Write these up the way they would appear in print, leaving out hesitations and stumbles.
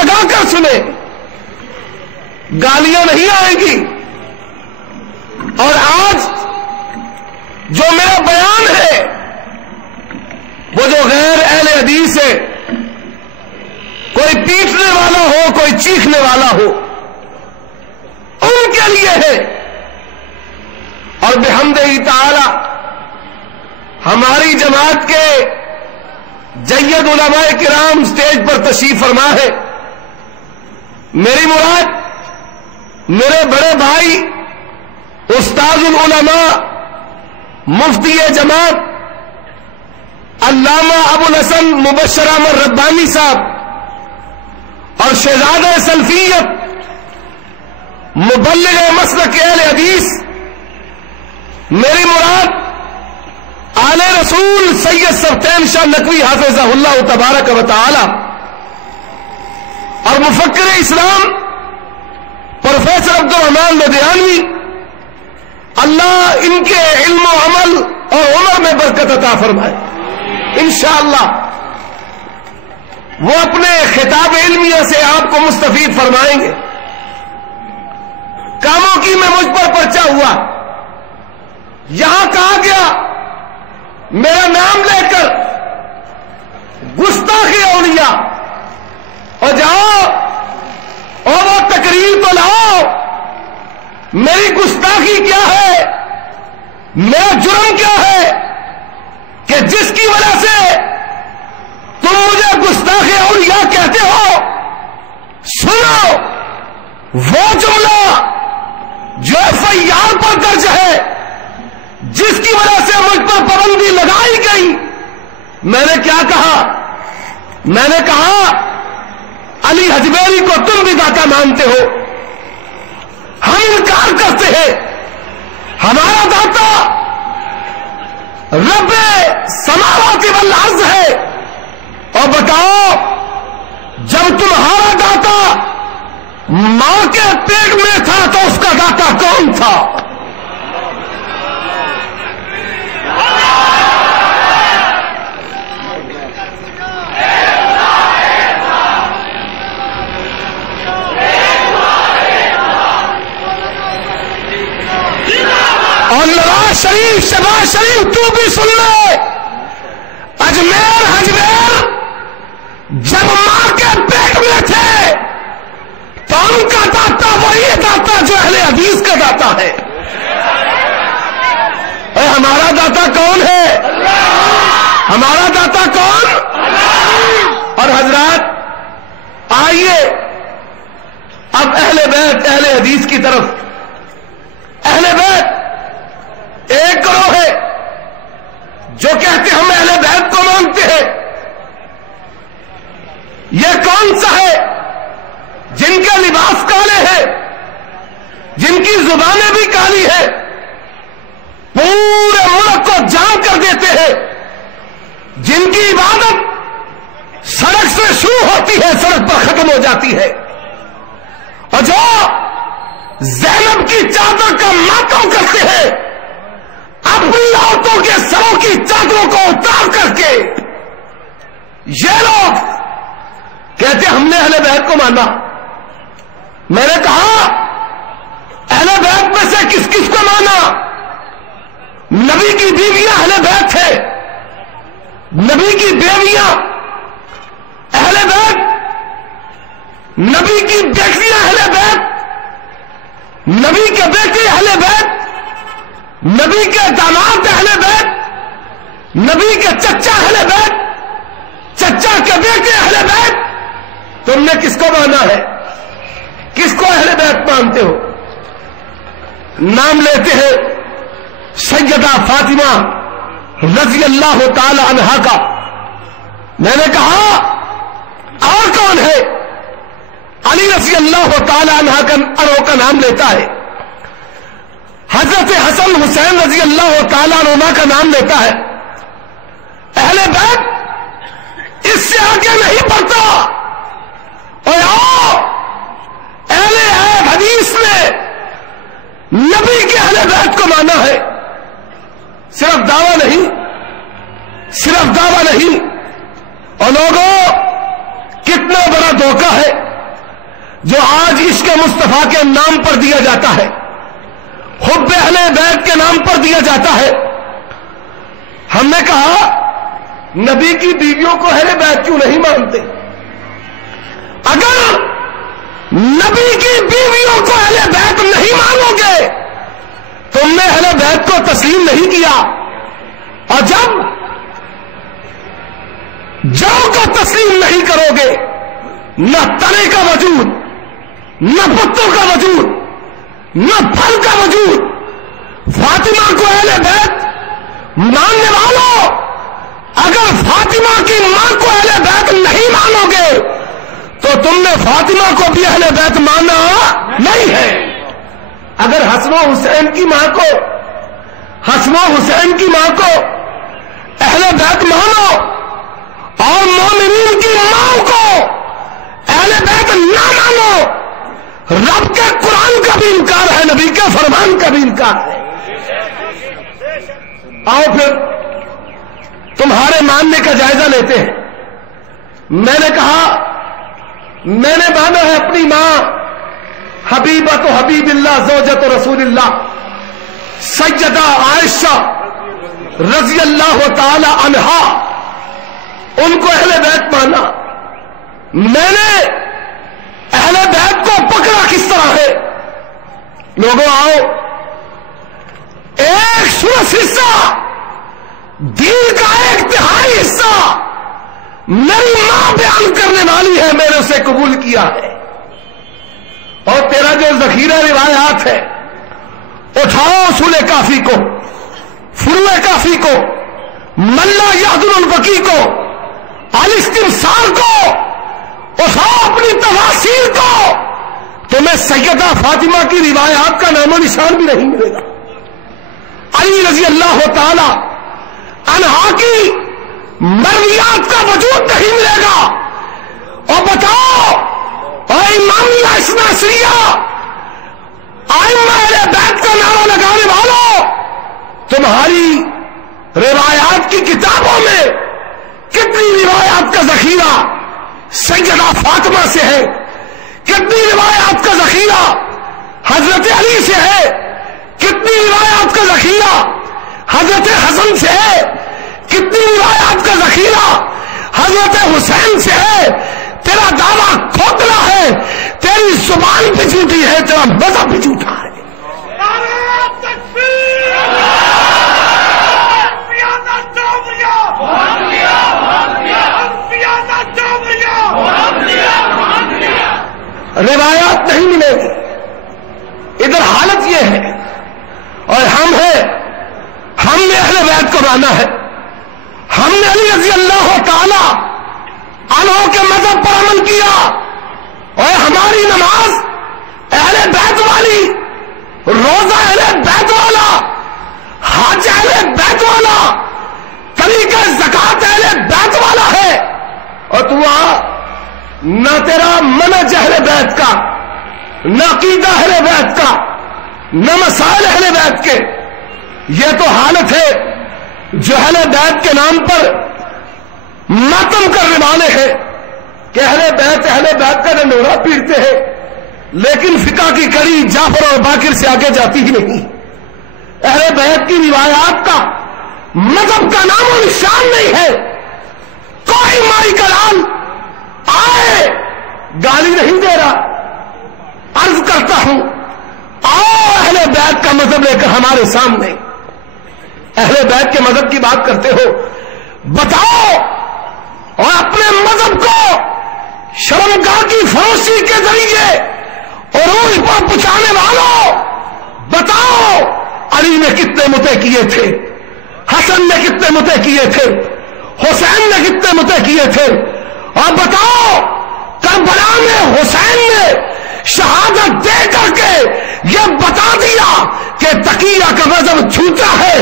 لگا کر سنیں, گالیاں نہیں آئیں گی. اور آج جو میرا بیان ہے وہ جو غیر اہل حدیث ہے, کوئی پیٹنے والا ہو, کوئی چیخنے والا ہو, ان کے لیے ہے. اور بحمدہ تعالی ہماری جماعت کے جید علماء کرام سٹیج پر تشریف فرما ہے. میری مراد میرے بڑے بھائی استاذ العلماء مفتی جماعت علامہ ابو الحسن مبشر احمد ربانی صاحب اور شہزادہ سلفیت مبلغ مسلک اہل حدیث, میری مراد آل رسول سید سبطین شاہ نقوی حافظہ اللہ تبارک و تعالی اور مفکر اسلام پروفیسر عبد الرحمان لدھیانوی, اللہ ان کے علم و عمل اور عمر میں برکت عطا فرمائے. انشاءاللہ وہ اپنے خطاب علمیہ سے آپ کو مستفید فرمائیں گے. کاموں کی میں مجھ پر پرچہ ہوا, یہاں کہا گیا میرا نام لے کر گستاخی اولیاء, اور جاؤ اور وہ تقریر تو لاؤ. میری گستاخی کیا ہے, میرا جرم کیا ہے کہ جس کی وجہ سے تم مجھے گستاخی اولیاء کہتے ہو؟ سنو وہ جملہ جو FIR پر درج ہے, جس کی وجہ سے مجھ پر پابندی لگائی گئی. میں نے کیا کہا؟ میں نے کہا علی حجویری کو تم بھی داتا مانتے ہو, ہم انکار کرتے ہیں. ہمارا داتا رب سماوات والارض ہے. اور بتاؤ جب تمہارا داتا ماں کے پیٹ میں تھا تو اس کا داتا کون تھا؟ اور نواز شریف شہباز شریف تو بھی سن لے, اجمیر حجویر جب ماں کے پیٹ میں تھے تو ان کا داتا وہی داتا جو اہل حدیث کا داتا ہے. اے ہمارا داتا کون ہے؟ ہمارا داتا کون؟ اور حضرات آئیے اب اہل بیت اہل حدیث کی طرف. اہل بیت ایک گروہ ہے جو کہتے ہم اہل بیت کو مانتے ہیں. یہ کون سا ہے جن کے لباس کالے ہیں, جن کی زبانیں بھی کالی ہیں, پورے ملک کو جام کر دیتے ہیں, جن کی عبادت سڑک سے شروع ہوتی ہے سڑک پر ختم ہو جاتی ہے, اور جو زینب کی چادر کا ماتم کرتے ہیں, اپنی عورتوں کے سروں کی چادروں کو اتار کر کے یہ لوگ کہتے ہم نے اہل بیت کو مانا. میں نے کہا اہل بیت میں سے کس کس کو مانا؟ نبی کی بیویاں اہل بیت تھے, نبی کی بیویاں اہل بیت, نبی کی بیٹیاں اہل بیت, نبی کے بیٹے اہل بیت, نبی کے داماد اہل بیت, نبی کے چچا اہل بیت, چچا کے بیٹے اہل بیت. تم نے کس کو مانا ہے؟ کس کو اہل بیت مانتے ہو؟ نام لیتے ہیں سیدہ فاطمہ رضی اللہ تعالی عنہا کا. میں نے کہا اور کون ہے؟ علی رضی اللہ تعالی عنہ کا نام لیتا ہے, حضرت حسن حسین رضی اللہ تعالی عنہ کا نام لیتا ہے. اہل بیت اس سے آگے نہیں بڑھتا. اور آؤ اہل حدیث نے نبی کے اہل بیت کو مانا ہے. صرف دعویٰ نہیں, صرف دعویٰ نہیں. اور لوگوں کتنا بڑا دھوکہ ہے. جو آج عشق مصطفیٰ کے نام پر دیا جاتا ہے، حب اہل بیت کے نام پر دیا جاتا ہے، ہم نے کہا نبی کی بیویوں کو اہل بیت کیوں نہیں مانتے؟ اگر نبی کی بیویوں کو اہل بیت نہیں مانو گے، تم نے اہل بیت کو تسلیم نہیں کیا، اور جب جو کو تسلیم نہیں کرو گے، نہ تنے کا وجود، نہ پتوں کا وجود، نہ پھل کا وجود، فاطمہ کو اہل بیت ماننے والوں، اگر فاطمہ کی ماں کو اہل بیت نہیں مانو گے تو تم نے فاطمہ کو بھی اہل بیت مانا نہیں ہے۔ اگر حسن و حسین کی ماں کو، حسن و حسین کی ماں کو اہل بیت مانو اور مومنین کی ماں کو اہل بیت نہ مانو، رب کے قرآن کا بھی انکار ہے، نبی کے فرمان کا بھی انکار ہے۔ آؤ پھر تمہارے ماننے کا جائزہ لیتے ہیں۔ میں نے کہا میں نے مانا ہے اپنی ماں حبیبۃ حبیب اللہ زوجۃ رسول اللہ سیدہ عائشہ رضی اللہ تعالی عنہا، ان کو اہل بیت مانا۔ میں نے اہل بیت کو پکڑا کس طرح ہے؟ لوگوں آؤ، ایک سورج حصہ، دین کا ایک تہائی حصہ میری ماں بیان کرنے والی ہے، میں نے اسے قبول کیا ہے۔ اور تیرا جو ذخیرہ روایات ہے، اٹھاؤ اصول کافی کو، فروع کافی کو، ملا یحضر البقی کو، الاستمسار کو، اٹھاؤ اپنی تفاسیر کو، تمہیں سیدہ فاطمہ کی روایات کا نام و نشان بھی نہیں ملے گا، علی رضی اللہ تعالی عنہا کی مرویات کا وجود نہیں ملے گا۔ اور بتاؤ اور امامیہ اثنا عشریہ ائمہ اہل بیت کا نعرہ لگانے والوں، تمہاری روایات کی کتابوں میں کتنی روایات کا ذخیرہ سیدہ فاطمہ سے ہے، کتنی روایات کا ذخیرہ حضرت علی سے ہے، کتنی روایات کا ذخیرہ حضرت حسن سے ہے، کتنی روایات کا ذخیرہ حضرت حسین سے ہے۔ تیرا دعویٰ کھوکھلا ہے، تیری زبان بھی جھوٹی ہے، تیرا مذہب بھی جھوٹا ہے۔ روایات نہیں ملے گی، ادھر حالت یہ ہے، اور ہم نے اہل بیت کو مانا ہے، ہم نے علی رضی اللہ تعالی عنہ کے مذہب پر عمل کیا، اور ہماری نماز اہل بیت والی، روزہ اہل بیت والا، حج اہل بیت والا، طریقہ زکات اہل بیت والا ہے۔ اور تو نہ تیرا منہج اہل بیت کا، نہ عقیدہ اہل بیت کا، نہ مسائل اہل بیت کے، یہ تو حالت ہے جو اہل بیت کے نام پر ماتم کرنے والے ہیں کہ اہل بیت کا ڈنڈورا پیٹتے ہیں، لیکن فقہ کی کڑی جعفر اور باقر سے آگے جاتی ہی نہیں۔ اہل بیت کی روایات کا مذہب کا نام و نشان نہیں ہے۔ کوئی مائی کلام آئے، گالی نہیں دے رہا، عرض کرتا ہوں آؤ اہل بیت کا مذہب لے کر ہمارے سامنے، اہل بیت کے مذہب کی بات کرتے ہو، بتاؤ، اور اپنے مذہب کو شرمگاہ کی فروشی کے ذریعے عروج پر پہنچانے والوں، بتاؤ علی نے کتنے متے کیے تھے، حسن نے کتنے متے کیے تھے، حسین نے کتنے متے کیے تھے، اور بتاؤ کربلا میں حسین نے شہادت دے کر کے یہ بتا دیا کہ تقیہ کا مذہب جھوٹا ہے۔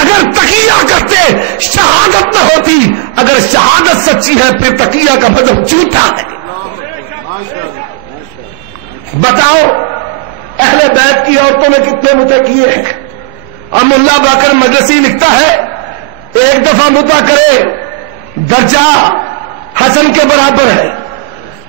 اگر تقیہ کرتے شہادت نہ ہوتی، اگر شہادت سچی ہے پھر تقیہ کا مذہب جھوٹا ہے۔ بتاؤ اہل بیت کی عورتوں نے کتنے متے کیے ہیں؟ اور ملا باقر مجلسی لکھتا ہے ایک دفعہ متا کرے درجہ حسن کے برابر ہے،